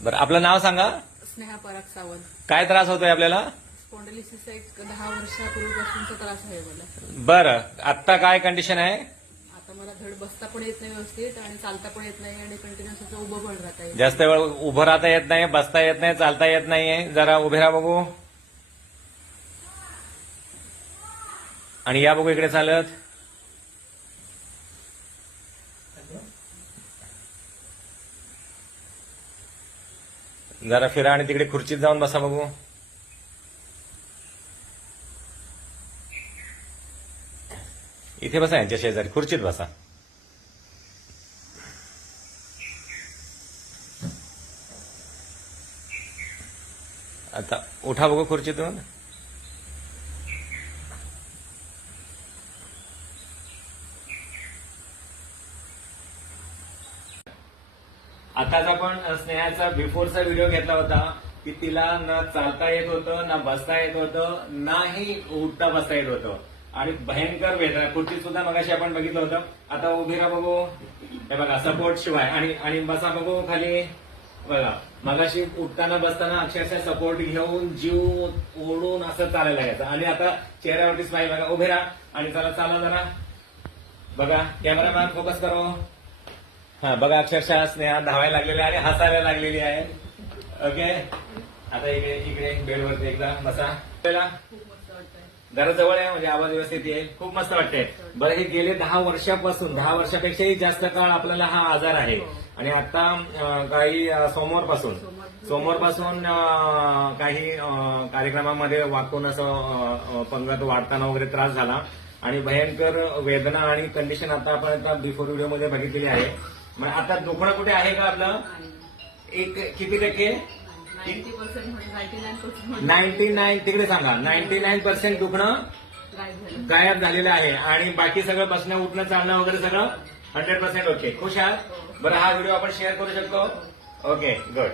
बरं, आपलं नाव सांगा. स्नेहा पराग सावंत. काय त्रास होतोय आपल्याला? स्पॉन्डिलिसिसचा एक 10 वर्षापूर्वीपासूनचा त्रास आहे मला. बरं, आत्ता काय कंडिशन आहे? आता मला धड बसता पण येत नाही व्यवस्थित आणि चालता पण येत नाही आणि कंटिन्युअस असं उभं पण राहता येत जास्त वेळ उभं राहता येत नाही, बसता येत नाही, चालता येत नाहीये. जरा उभे राहा बघू. आणि या बघू इकडे चालत. जरा फिरा आणि तिकडे खुर्चीत जाऊन बसा बघू. इथे बसा, यांच्या शेजारी खुर्चीत बसा. आता उठा बघू खुर्चीतून. आताच आपण स्नेहाचा बिफोरचा व्हिडिओ घेतला होता की तिला न चालता येत होतं, ना बसता येत होतं, नाही उठता बसता येत होतं आणि भयंकर वेदना. खुर्चीत सुद्धा मगाशी आपण बघितलं होतं. आता उभी राहा बघू. हे बघा, सपोर्ट शिवाय. आणि बसा बघू खाली. बघा, मगाशी उठताना बसताना अक्षरशः सपोर्ट घेऊन जीव ओढून असं चालायला लागायचं. आणि आता चेहऱ्यावरती स्माईल. बघा, उभे राहा आणि चला चाला जरा. बघा, कॅमेरामॅन फोकस करो. हा बघा, अक्षरशः स्नेहा धावायला लागलेली आहे आणि हसायला लागलेली आहे. ओके, आता इकडे इकडे बेडवरती एकदा बसा. खूप मस्त वाटतंय. जरा जवळ आहे म्हणजे आवाज व्यवस्थित येईल. खूप मस्त वाटतंय. बरं, हे गेले 10 वर्षापासून, 10 वर्षापेक्षाही जास्त काळ आपल्याला हा आजार आहे. आणि आता काही सोमवारपासून काही कार्यक्रमामध्ये वाकून असं पंगत वाढताना वगैरे त्रास झाला आणि भयंकर वेदना आणि कंडिशन आता आपण आता बिफोर व्हिडिओमध्ये बघितलेली आहे. मग आता दुखणं कुठे आहे का आपलं? एक किती टक्के? 90% म्हणजे 99% 99. तिकडे सांगा. 99% दुखणं गायब झालेलं आहे आणि बाकी सगळं बसणं उठणं चालणं वगैरे सगळं 100% ओके. खुश आहात? बरं, हा व्हिडिओ आपण शेअर करू शकतो. Okay, good.